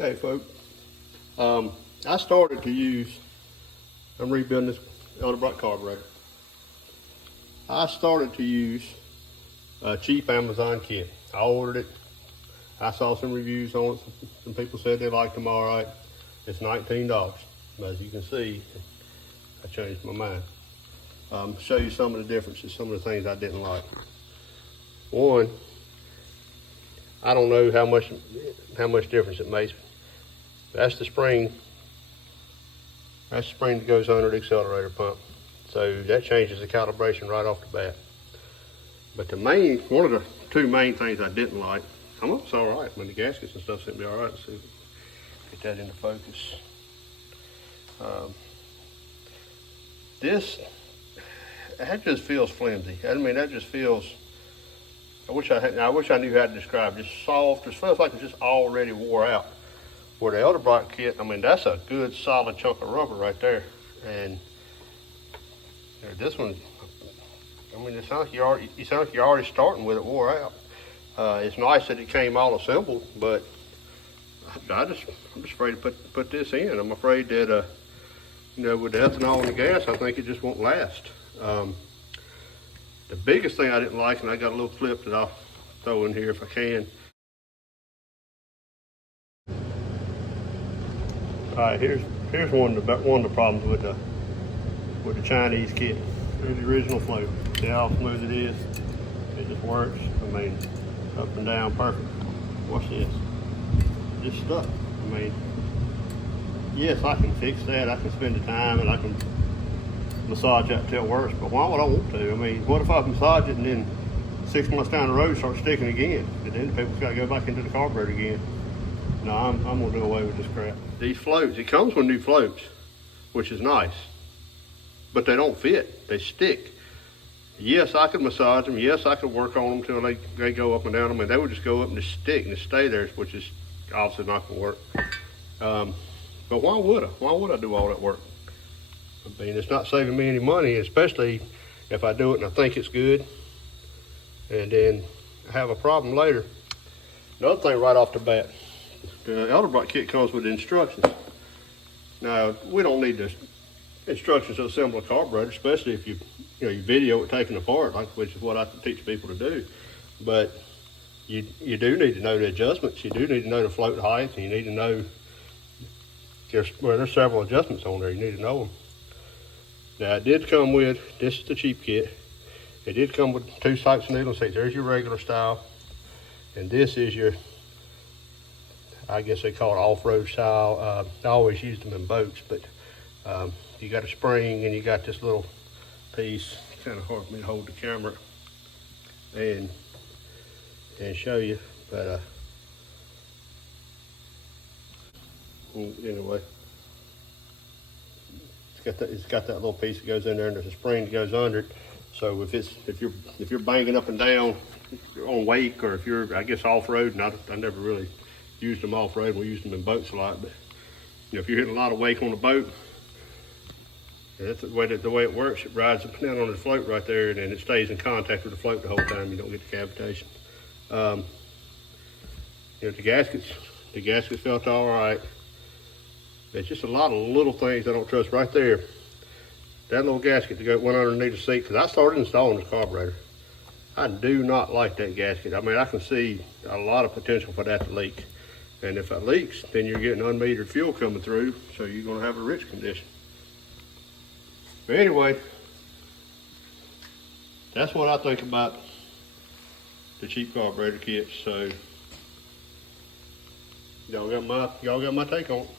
Okay, folks. I started to use, I'm rebuilding this Edelbrock carburetor. I started to use a cheap Amazon kit. I ordered it. I saw some reviews on it. Some people said they liked them all right. It's $19. As you can see, I changed my mind. Show you some of the differences, some of the things I didn't like. One, I don't know how much difference it makes. That's the spring. That's the spring that goes under the accelerator pump. So that changes the calibration right off the bat. But one of the two main things I didn't like, it's all right. When the gaskets and stuff seem to be all right. Let's see, get that into focus. That just feels flimsy. I mean, that just feels. I wish I knew how to describe it. Just soft. It feels like it's just already wore out. Where the Edelbrock kit, I mean, that's a good solid chunk of rubber right there. And this one, I mean, it sounds like you're already starting with it wore out. It's nice that it came all assembled, but I'm just afraid to put this in. I'm afraid that with the ethanol and the gas, I think it just won't last. The biggest thing I didn't like, and I got a little clip that I'll throw in here if I can. All right, here's one of the problems with the Chinese kit. Here's the original float. See how smooth it is? It just works. I mean, up and down, perfect. Watch this. Just stuck. I mean, yes, I can fix that. I can spend the time and I can massage that till it works. But why would I want to? I mean, what if I massage it and then 6 months down the road start sticking again? And then people's got to go back into the carburetor again. No, I'm gonna do away with this crap. These floats, it comes with new floats, which is nice, but they don't fit. They stick. Yes, I could massage them. Yes, I could work on them till they go up and down them, and they would just go up and just stick and just stay there, which is obviously not gonna work. But why would I? Why would I do all that work? I mean, it's not saving me any money, especially if I do it and I think it's good, and then I have a problem later. Another thing right off the bat, the Edelbrock kit comes with instructions. Now, we don't need the instructions to assemble a carburetor, especially if you video it taken apart, which is what I teach people to do. But you do need to know the adjustments. You do need to know the float height, and you need to know there's several adjustments on there. You need to know them. Now, it did come with, this is the cheap kit. It did come with 2 types of needle seats. There's your regular style, and this is your, I guess they call it off-road style. I always used them in boats, but you got a spring and you got this little piece. It's kind of hard for me to hold the camera and show you, but anyway, it's got that little piece that goes in there, and there's a spring that goes under it. So if you're banging up and down on wake, or if you're, I guess, off-road, and I never really used them off-road. We used them in boats a lot, but if you're hitting a lot of wake on the boat, that's the way it works. It rides up and down on the float right there, and then it stays in contact with the float the whole time. You don't get the cavitation. The gaskets felt all right. It's just a lot of little things I don't trust right there. That little gasket that went underneath the seat, because I started installing this carburetor. I do not like that gasket. I mean, I can see a lot of potential for that to leak. And if it leaks, then you're getting unmetered fuel coming through, so you're gonna have a rich condition. But anyway, that's what I think about the cheap carburetor kits. So y'all got my take on it.